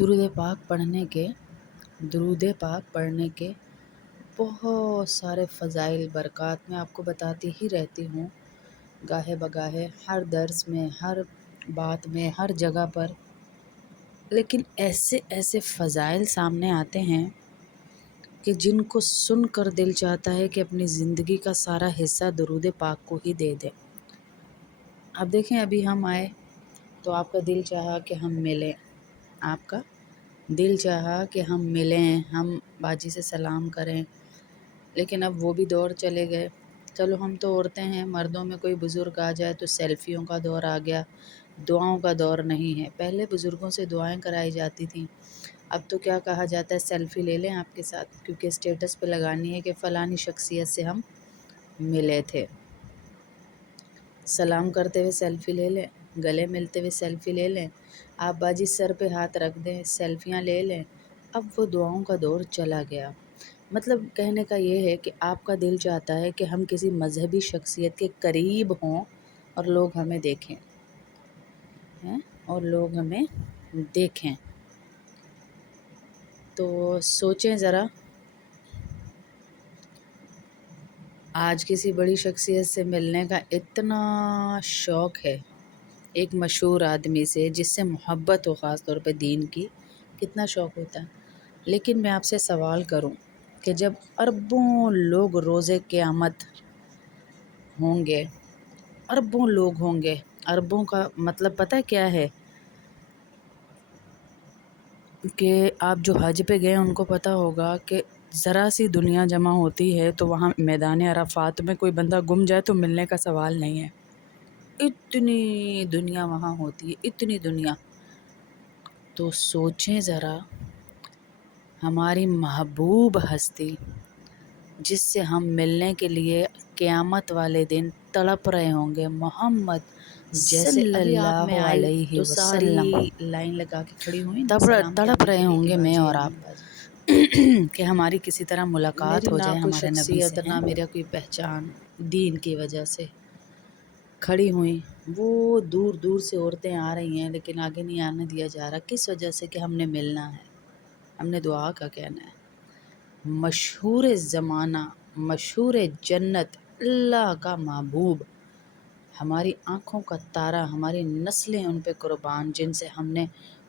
درود پاک پڑھنے کے بہت سارے فضائل برکات میں آپ کو بتاتی ہی رہتی ہوں، گاہے بگاہے، ہر درس میں، ہر بات میں، ہر جگہ پر، لیکن ایسے ایسے فضائل سامنے آتے ہیں کہ جن کو سن کر دل چاہتا ہے کہ اپنی زندگی کا سارا حصہ درود پاک کو ہی دے دیں۔ اب دیکھیں، ابھی ہم آئے تو آپ کا دل چاہا کہ ہم ملیں، آپ کا دل چاہا کہ ہم ملیں، ہم باجی سے سلام کریں، لیکن اب وہ بھی دور چلے گئے۔ چلو ہم تو عورتیں ہیں، مردوں میں کوئی بزرگ آ جائے تو سیلفیوں کا دور آ گیا، دعاؤں کا دور نہیں ہے۔ پہلے بزرگوں سے دعائیں کرائی جاتی تھیں، اب تو کیا کہا جاتا ہے، سیلفی لے لیں آپ کے ساتھ، کیونکہ اسٹیٹس پہ لگانی ہے کہ فلانی شخصیت سے ہم ملے تھے۔ سلام کرتے ہوئے سیلفی لے لیں، گلے ملتے ہوئے سیلفی لے لیں، آپ باجی سر پہ ہاتھ رکھ دیں، سیلفیاں لے لیں۔ اب وہ دعاؤں کا دور چلا گیا۔ مطلب کہنے کا یہ ہے کہ آپ کا دل چاہتا ہے کہ ہم کسی مذہبی شخصیت کے قریب ہوں اور لوگ ہمیں دیکھیں، تو سوچیں ذرا، آج کسی بڑی شخصیت سے ملنے کا اتنا شوق ہے، ایک مشہور آدمی سے جس سے محبت ہو، خاص طور پہ دین کی، کتنا شوق ہوتا ہے۔ لیکن میں آپ سے سوال کروں کہ جب اربوں لوگ روز قیامت ہوں گے، اربوں لوگ ہوں گے، اربوں کا مطلب پتہ کیا ہے؟ کہ آپ جو حج پہ گئے ان کو پتہ ہوگا کہ ذرا سی دنیا جمع ہوتی ہے تو وہاں میدان عرفات میں کوئی بندہ گم جائے تو ملنے کا سوال نہیں ہے، اتنی دنیا وہاں ہوتی ہے، اتنی دنیا۔ تو سوچیں ذرا، ہماری محبوب ہستی جس سے ہم ملنے کے لیے قیامت والے دن تڑپ رہے ہوں گے، محمد جیسے صلی ابھی آپ اللہ میں آئی علیہ تو ساری وسلم، لائن لگا کے کھڑی ہوئی نا، سلام تڑپ کرنے کے رہے لیے ہوں کہ گے میں باجی اور آئیں، آپ باجی۔ کہ ہماری کسی طرح ملاقات میری ہو نہ جائے کوئی ہمارے نبی سے، شخصیت، ہیں؟ نہ میرا کوئی پہچان، دین کی وجہ سے کھڑی ہوئی۔ وہ دور دور سے عورتیں آ رہی ہیں لیکن آگے نہیں آنے دیا جا رہا، کس وجہ سے؟ کہ ہم نے ملنا ہے، ہم نے دعا کا کہنا ہے۔ مشہور زمانہ، مشہور جنت، اللہ کا محبوب، ہماری آنکھوں کا تارا، ہماری نسلیں ان پہ قربان، جن سے ہم نے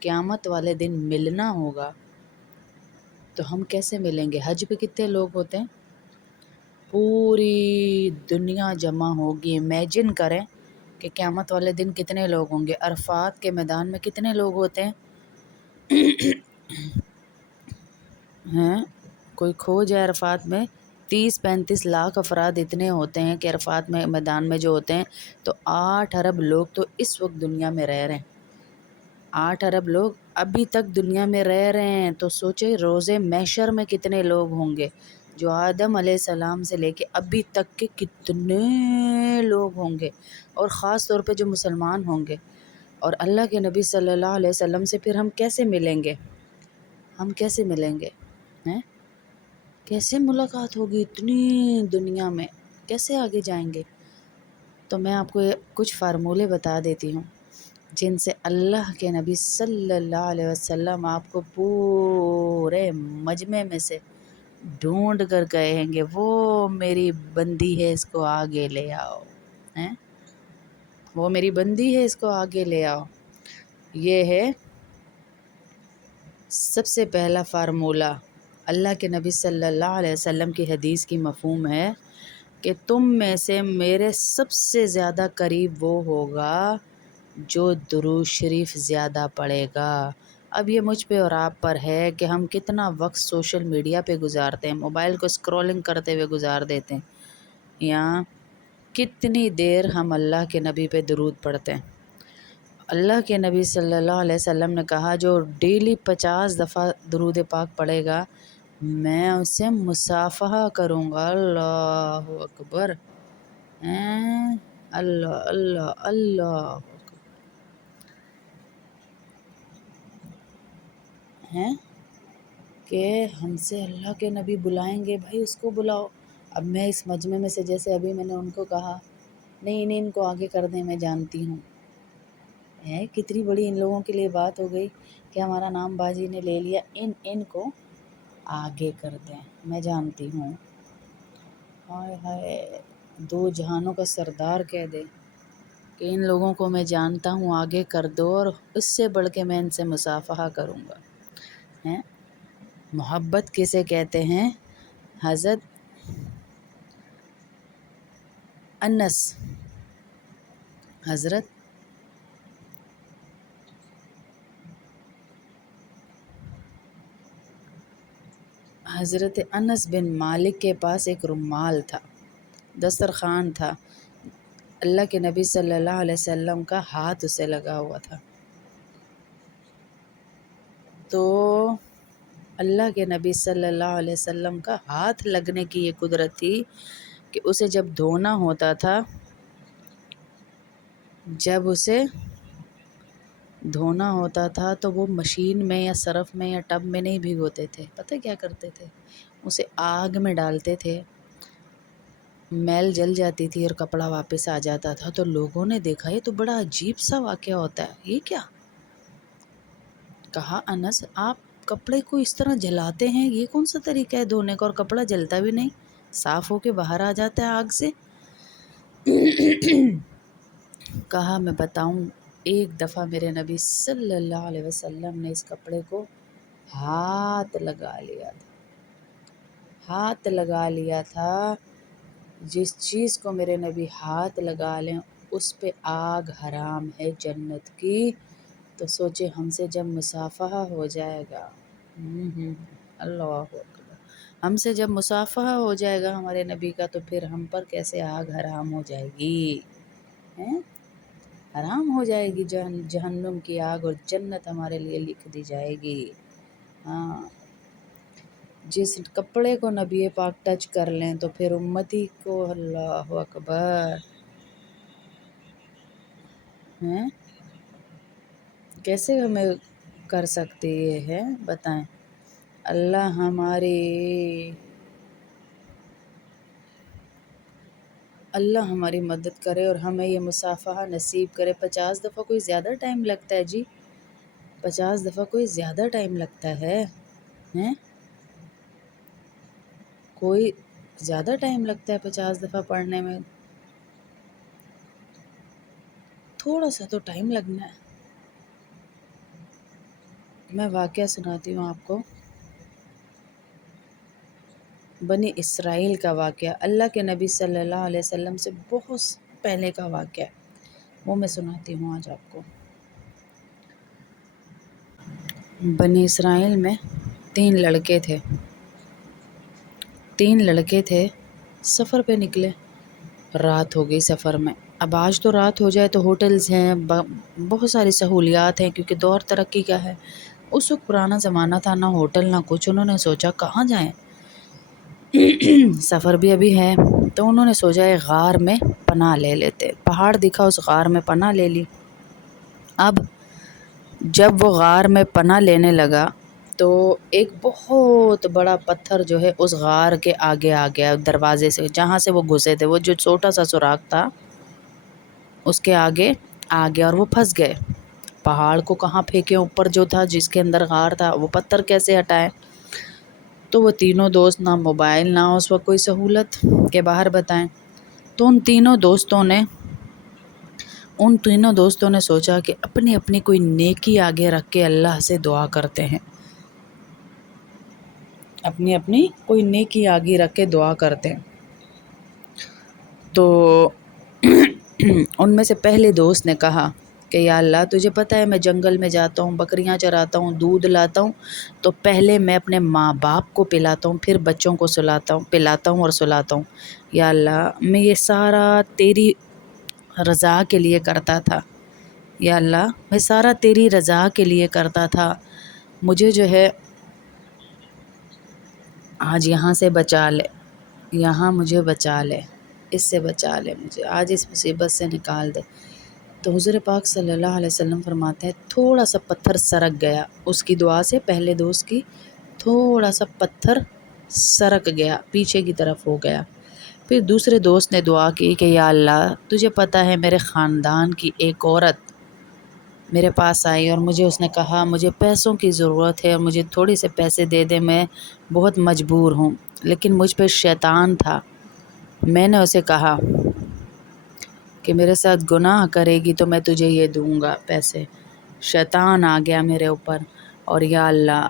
قیامت والے دن ملنا ہوگا، تو ہم کیسے ملیں گے؟ حج پہ کتنے لوگ ہوتے ہیں؟ پوری دنیا جمع ہوگی۔ امیجن کریں کہ قیامت والے دن کتنے لوگ ہوں گے، عرفات کے میدان میں کتنے لوگ ہوتے ہیں؟ کوئی کھو جائے عرفات میں، 30-35 لاکھ افراد اتنے ہوتے ہیں کہ عرفات میں میدان میں جو ہوتے ہیں، تو 8 ارب لوگ تو اس وقت دنیا میں رہ رہے ہیں، 8 ارب لوگ ابھی تک دنیا میں رہ رہے ہیں۔ تو سوچے روز محشر میں کتنے لوگ ہوں گے، جو آدم علیہ السلام سے لے کے ابھی تک کے کتنے لوگ ہوں گے، اور خاص طور پہ جو مسلمان ہوں گے، اور اللہ کے نبی صلی اللہ علیہ وسلم سے پھر ہم کیسے ملیں گے؟ ہم کیسے ملیں گے؟ کیسے ملاقات ہوگی اتنی دنیا میں؟ کیسے آگے جائیں گے؟ تو میں آپ کو کچھ فارمولے بتا دیتی ہوں جن سے اللہ کے نبی صلی اللہ علیہ وسلم آپ کو پورے مجمع میں سے ڈھونڈ کر کہیں گے، وہ میری بندی ہے، اس کو آگے لے آؤ، وہ میری بندی ہے، اس کو آگے لے آؤ۔ یہ ہے سب سے پہلا فارمولہ۔ اللہ کے نبی صلی اللہ علیہ وسلم کی حدیث کی مفہوم ہے کہ تم میں سے میرے سب سے زیادہ قریب وہ ہوگا جو درود شریف زیادہ پڑھے گا۔ اب یہ مجھ پہ اور آپ پر ہے کہ ہم کتنا وقت سوشل میڈیا پہ گزارتے ہیں، موبائل کو اسکرولنگ کرتے ہوئے گزار دیتے ہیں، یا کتنی دیر ہم اللہ کے نبی پہ درود پڑھتے ہیں۔ اللہ کے نبی صلی اللہ علیہ وسلم نے کہا جو ڈیلی 50 دفعہ درود پاک پڑھے گا، میں اس سے مصافحہ کروں گا۔ اللہ اکبر، اللہ اللہ اللہ ہیں کہ ہم سے اللہ کے نبی بلائیں گے، بھائی اس کو بلاؤ۔ اب میں اس مجمع میں سے، جیسے ابھی میں نے ان کو کہا نہیں ان کو آگے کر دیں، میں جانتی ہوں، ہے کتنی بڑی ان لوگوں کے لیے بات ہو گئی کہ ہمارا نام باجی نے لے لیا، ان کو آگے کر دیں۔ میں جانتی ہوں، ہائے ہائے، دو جہانوں کا سردار کہہ دے کہ ان لوگوں کو میں جانتا ہوں، آگے کر دو، اور اس سے بڑھ کے میں ان سے مصافحہ کروں گا۔ ہیں محبت کسے کہتے ہیں؟ حضرت انس حضرت حضرت انس بن مالک کے پاس ایک رومال تھا، دسترخوان تھا، اللہ کے نبی صلی اللہ علیہ وسلم کا ہاتھ اسے لگا ہوا تھا۔ تو اللہ کے نبی صلی اللہ علیہ وسلم کا ہاتھ لگنے کی یہ قدرت تھی کہ اسے جب دھونا ہوتا تھا، تو وہ مشین میں یا سرف میں یا ٹب میں نہیں بھگوتے تھے، پتہ کیا کرتے تھے؟ اسے آگ میں ڈالتے تھے، میل جل جاتی تھی اور کپڑا واپس آ جاتا تھا۔ تو لوگوں نے دیکھا یہ تو بڑا عجیب سا واقعہ ہوتا ہے، یہ کیا؟ کہا انس، آپ کپڑے کو اس طرح جلاتے ہیں، یہ کون سا طریقہ ہے دھونے کا؟ اور کپڑا جلتا بھی نہیں، صاف ہو کے باہر آ جاتا ہے آگ سے۔ کہا میں بتاؤں، ایک دفعہ میرے نبی صلی اللہ علیہ وسلم نے اس کپڑے کو ہاتھ لگا لیا تھا۔ جس چیز کو میرے نبی ہاتھ لگا لیں اس پہ آگ حرام ہے جنت کی۔ تو سوچے ہم سے جب مصافحہ ہو جائے گا، اللہ اکبر، ہم سے جب مصافحہ ہو جائے گا ہمارے نبی کا، تو پھر ہم پر کیسے آگ حرام ہو جائے گی؟ حرام ہو جائے گی جہنم کی آگ، اور جنت ہمارے لیے لکھ دی جائے گی۔ ہاں، جس کپڑے کو نبی پاک ٹچ کر لیں تو پھر امتی کو، اللہ اکبر، کیسے ہمیں کر سکتے یہ ہے بتائیں؟ اللہ ہماری مدد کرے اور ہمیں یہ مصافحہ نصیب کرے۔ 50 دفعہ کوئی زیادہ ٹائم لگتا ہے جی؟ 50 دفعہ کوئی زیادہ ٹائم لگتا ہے؟ کوئی زیادہ ٹائم لگتا ہے 50 دفعہ پڑھنے میں؟ تھوڑا سا تو ٹائم لگنا ہے۔ میں واقعہ سناتی ہوں آپ کو، بنی اسرائیل کا واقعہ، اللہ کے نبی صلی اللہ علیہ وسلم سے بہت پہلے کا واقعہ، وہ میں سناتی ہوں آج آپ کو۔ بنی اسرائیل میں 3 لڑکے تھے، سفر پہ نکلے، رات ہو گئی سفر میں۔ اب آج تو رات ہو جائے تو ہوٹلز ہیں، بہت ساری سہولیات ہیں، کیونکہ دور ترقی کا ہے۔ اس وقت پرانا زمانہ تھا، نہ ہوٹل نہ کچھ۔ انہوں نے سوچا کہاں جائیں، سفر بھی ابھی ہے، تو انہوں نے سوچا ایک غار میں پناہ لے لیتے۔ پہاڑ دکھا، اس غار میں پناہ لے لی۔ اب جب وہ غار میں پناہ لینے لگا تو ایک بہت بڑا پتھر جو ہے اس غار کے آگے آ گیا، دروازے سے جہاں سے وہ گھسے تھے، وہ جو چھوٹا سا سوراخ تھا اس کے آگے آ گیا، اور وہ پھنس گئے۔ پہاڑ کو کہاں پھینکیں، اوپر جو تھا جس کے اندر غار تھا وہ پتھر کیسے ہٹائیں؟ تو وہ تینوں دوست، نہ موبائل نہ اس وقت کوئی سہولت کہ باہر بتائیں، تو ان تینوں دوستوں نے سوچا کہ اپنی اپنی کوئی نیکی آگے رکھ کے اللہ سے دعا کرتے ہیں، اپنی کوئی نیکی آگے رکھ کے دعا کرتے ہیں۔ تو ان میں سے پہلے دوست نے کہا کہ یا اللہ، تجھے پتہ ہے میں جنگل میں جاتا ہوں، بکریاں چراتا ہوں، دودھ لاتا ہوں، تو پہلے میں اپنے ماں باپ کو پلاتا ہوں، پھر بچوں کو پلاتا ہوں اور سلاتا ہوں۔ یا اللہ، میں یہ سارا تیری رضا کے لیے کرتا تھا، یا اللہ میں سارا تیری رضا کے لیے کرتا تھا، مجھے جو ہے آج یہاں سے بچا لے، یہاں مجھے بچا لے، اس سے بچا لے، مجھے آج اس مصیبت سے نکال دے۔ تو حضور پاک صلی اللہ علیہ وسلم فرماتے ہیں تھوڑا سا پتھر سرک گیا، اس کی دعا سے، پہلے دوست کی، تھوڑا سا پتھر سرک گیا، پیچھے کی طرف ہو گیا۔ پھر دوسرے دوست نے دعا کی کہ یا اللہ، تجھے پتہ ہے میرے خاندان کی ایک عورت میرے پاس آئی اور مجھے اس نے کہا مجھے پیسوں کی ضرورت ہے اور مجھے تھوڑے سے پیسے دے دے، میں بہت مجبور ہوں۔ لیکن مجھ پہ شیطان تھا۔ میں نے اسے کہا کہ میرے ساتھ گناہ کرے گی تو میں تجھے یہ دوں گا پیسے۔ شیطان آ گیا میرے اوپر، اور یا اللہ،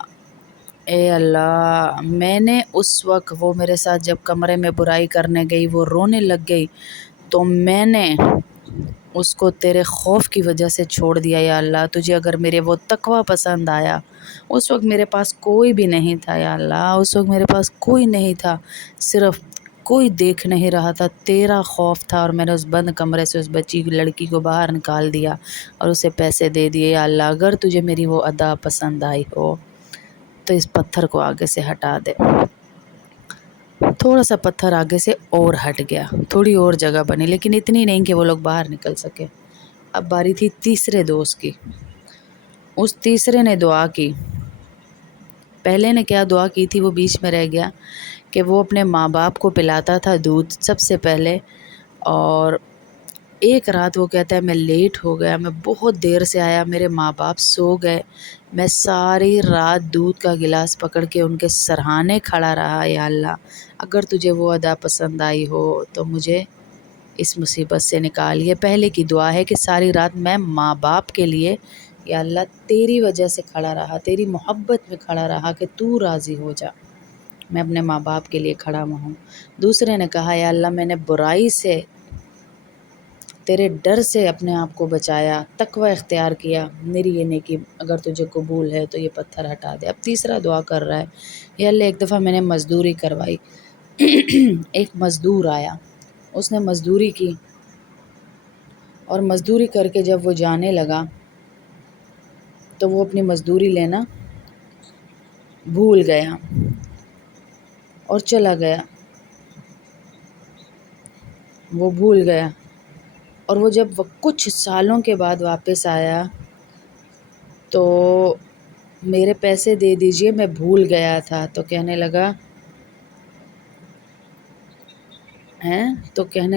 اے اللہ، میں نے اس وقت وہ میرے ساتھ جب کمرے میں برائی کرنے گئی، وہ رونے لگ گئی، تو میں نے اس کو تیرے خوف کی وجہ سے چھوڑ دیا۔ یا اللہ، تجھے اگر میرے وہ تقوی پسند آیا، اس وقت میرے پاس کوئی بھی نہیں تھا یا اللہ، اس وقت میرے پاس کوئی نہیں تھا، صرف کوئی دیکھ نہیں رہا تھا، تیرا خوف تھا، اور میں نے اس بند کمرے سے اس بچی کی لڑکی کو باہر نکال دیا اور اسے پیسے دے دیے۔ یا اللہ، اگر تجھے میری وہ ادا پسند آئی ہو تو اس پتھر کو آگے سے ہٹا دے۔ تھوڑا سا پتھر آگے سے اور ہٹ گیا، تھوڑی اور جگہ بنی، لیکن اتنی نہیں کہ وہ لوگ باہر نکل سکے۔ اب باری تھی تیسرے دوست کی۔ اس تیسرے نے دعا کی۔ پہلے نے کیا دعا کی تھی وہ بیچ میں رہ گیا، کہ وہ اپنے ماں باپ کو پلاتا تھا دودھ سب سے پہلے، اور ایک رات وہ کہتا ہے میں لیٹ ہو گیا، میں بہت دیر سے آیا، میرے ماں باپ سو گئے، میں ساری رات دودھ کا گلاس پکڑ کے ان کے سرہانے کھڑا رہا۔ یا اللہ، اگر تجھے وہ ادا پسند آئی ہو تو مجھے اس مصیبت سے نکال۔ یہ پہلے کی دعا ہے کہ ساری رات میں ماں باپ کے لیے یا اللہ تیری وجہ سے کھڑا رہا، تیری محبت میں کھڑا رہا کہ تو راضی ہو جا، میں اپنے ماں باپ کے لیے کھڑا ہوں۔ دوسرے نے کہا یا اللہ میں نے برائی سے، تیرے ڈر سے اپنے آپ کو بچایا، تقوی اختیار کیا، میری یہ نیکی اگر تجھے قبول ہے تو یہ پتھر ہٹا دے۔ اب تیسرا دعا کر رہا ہے، یا اللہ ایک دفعہ میں نے مزدوری کروائی، ایک مزدور آیا، اس نے مزدوری کی، اور مزدوری کر کے جب وہ جانے لگا تو وہ اپنی مزدوری لینا بھول گیا اور چلا گیا، وہ بھول گیا، اور وہ جب کچھ سالوں کے بعد واپس آیا تو میرے پیسے دے دیجئے میں بھول گیا تھا، تو کہنے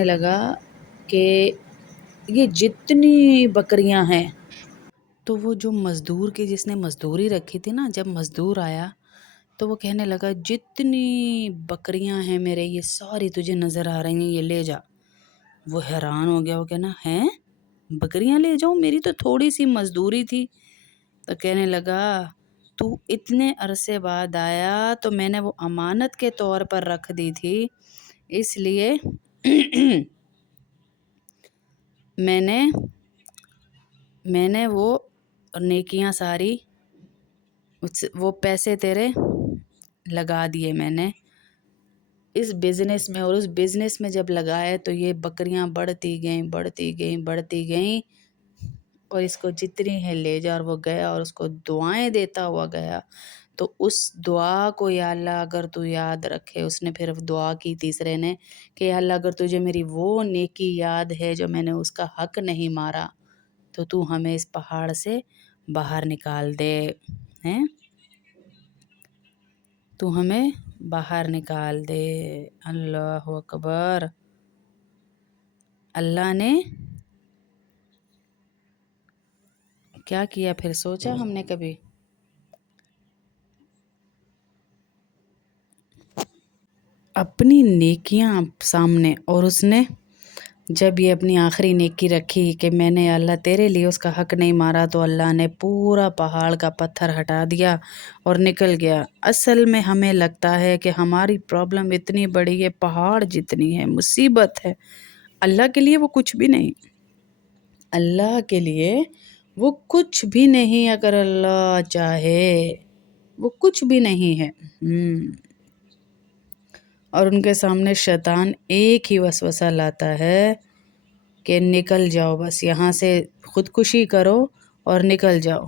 لگا کہ یہ جتنی بکریاں ہیں، تو وہ جو مزدور کی جس نے مزدوری رکھی تھی نا، جب مزدور آیا تو وہ کہنے لگا جتنی بکریاں ہیں میرے، یہ ساری تجھے نظر آ رہی ہیں، یہ لے جا۔ وہ حیران ہو گیا، وہ کہنا ہیں بکریاں لے جاؤں، میری تو تھوڑی سی مزدوری تھی۔ تو کہنے لگا تو اتنے عرصے بعد آیا تو میں نے وہ امانت کے طور پر رکھ دی تھی، اس لیے میں نے وہ نیکیاں ساری، وہ پیسے تیرے لگا دیے میں نے اس بزنس میں، اور اس بزنس میں جب لگائے تو یہ بکریاں بڑھتی گئیں، اور اس کو جتنی ہے لے جا، اور وہ گیا اور اس کو دعائیں دیتا ہوا گیا۔ تو اس دعا کو یا اللہ اگر تو یاد رکھے، اس نے پھر دعا کی تیسرے نے کہ یا اللہ اگر تجھے میری وہ نیکی یاد ہے جو میں نے اس کا حق نہیں مارا تو تو ہمیں اس پہاڑ سے باہر نکال دے، ہیں تو ہمیں باہر نکال دے۔ اللہ اکبر! اللہ نے کیا کیا پھر سوچا ہم نے کبھی؟ اپنی نیکیاں سامنے، اور اس نے جب یہ اپنی آخری نیکی رکھی کہ میں نے اللہ تیرے لیے اس کا حق نہیں مارا، تو اللہ نے پورا پہاڑ کا پتھر ہٹا دیا اور نکل گیا۔ اصل میں ہمیں لگتا ہے کہ ہماری پرابلم اتنی بڑی ہے، پہاڑ جتنی ہے، مصیبت ہے، اللہ کے لیے وہ کچھ بھی نہیں، اللہ کے لیے وہ کچھ بھی نہیں، اگر اللہ چاہے وہ کچھ بھی نہیں ہے۔ اور ان کے سامنے شیطان ایک ہی وسوسہ لاتا ہے کہ نکل جاؤ، بس یہاں سے خودکشی کرو اور نکل جاؤ۔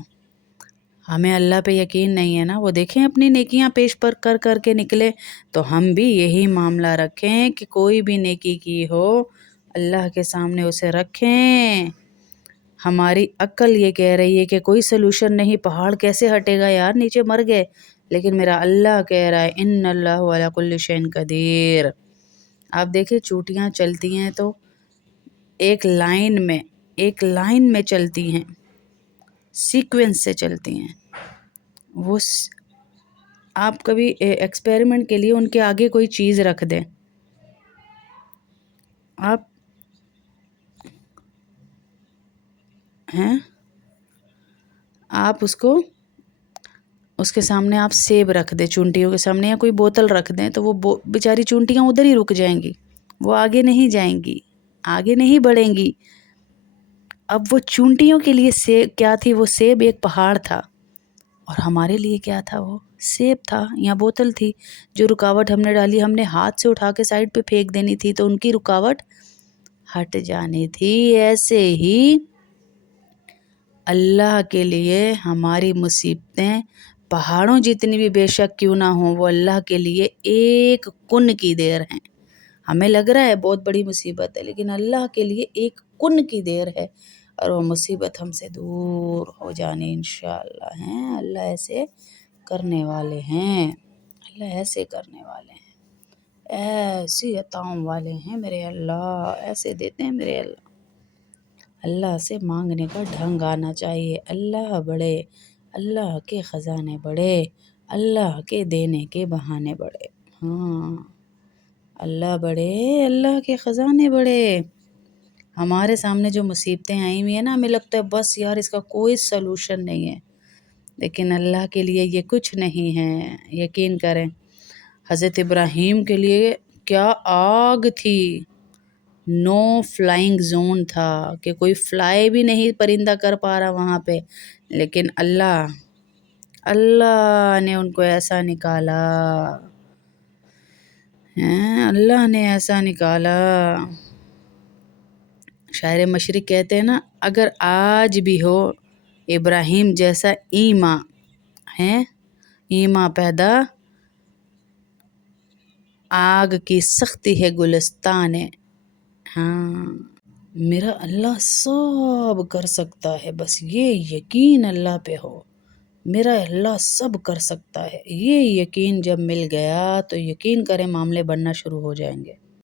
ہمیں اللہ پہ یقین نہیں ہے نا، وہ دیکھیں اپنی نیکیاں پیش پر کر کے نکلے، تو ہم بھی یہی معاملہ رکھیں کہ کوئی بھی نیکی کی ہو اللہ کے سامنے اسے رکھیں۔ ہماری عقل یہ کہہ رہی ہے کہ کوئی سلوشن نہیں، پہاڑ کیسے ہٹے گا یار، نیچے مر گئے، لیکن میرا اللہ کہہ رہا ہے ان اللہ علی کل شیء قدیر۔ آپ دیکھیں چوٹیاں چلتی ہیں تو ایک لائن میں چلتی ہیں، سیکوینس سے چلتی ہیں. وہ آپ کبھی ایکسپیریمنٹ کے لیے ان کے آگے کوئی چیز رکھ دیں، آپ ہیں آپ اس کے سامنے آپ سیب رکھ دیں چونٹیوں کے سامنے، یا کوئی بوتل رکھ دیں، تو وہ بیچاری چونٹیاں ادھر ہی رک جائیں گی، وہ آگے نہیں جائیں گی، آگے نہیں بڑھیں گی. اب وہ چونٹیوں کے لیے سیب کیا تھی؟ وہ سیب ایک پہاڑ تھا، اور ہمارے لیے کیا تھا؟ وہ سیب تھا یا بوتل تھی. جو رکاوٹ ہم نے ڈالی، ہم نے ہاتھ سے اٹھا کے سائڈ پہ پھینک دینی تھی تو ان کی رکاوٹ ہٹ جانی تھی. ایسے ہی اللہ کے لیے ہماری مصیبتیں پہاڑوں جتنی بھی بے شک کیوں نہ ہوں، وہ اللہ کے لیے ایک کن کی دیر ہیں. ہمیں لگ رہا ہے بہت بڑی مصیبت ہے، لیکن اللہ کے لیے ایک کن کی دیر ہے، اور وہ مصیبت ہم سے دور ہو جانی انشاءاللہ ہیں. اللہ ایسے کرنے والے ہیں، اللہ ایسے کرنے والے ہیں، ایسی عطاؤں والے ہیں میرے اللہ، ایسے دیتے ہیں میرے اللہ. اللہ سے مانگنے کا ڈھنگ آنا چاہیے. اللہ بڑے، اللہ کے خزانے بڑے، اللہ کے دینے کے بہانے بڑے. ہاں، اللہ بڑے، اللہ کے خزانے بڑے. ہمارے سامنے جو مصیبتیں آئی ہوئی ہیں نا، ہمیں لگتا ہے بس یار اس کا کوئی سلوشن نہیں ہے، لیکن اللہ کے لیے یہ کچھ نہیں ہے. یقین کریں، حضرت ابراہیم کے لیے کیا آگ تھی، نو فلائنگ زون تھا کہ کوئی فلائی بھی نہیں پرندہ کر پا رہا وہاں پہ، لیکن اللہ نے ان کو ایسا نکالا، اللہ نے ایسا نکالا. شاعر مشرق کہتے ہیں نا، اگر آج بھی ہو ابراہیم جیسا ایماں پیدا، آگ کی سختی ہے گلستان. ہاں، میرا اللہ سب کر سکتا ہے، بس یہ یقین اللہ پہ ہو. میرا اللہ سب کر سکتا ہے، یہ یقین جب مل گیا تو یقین کریں معاملے بننا شروع ہو جائیں گے.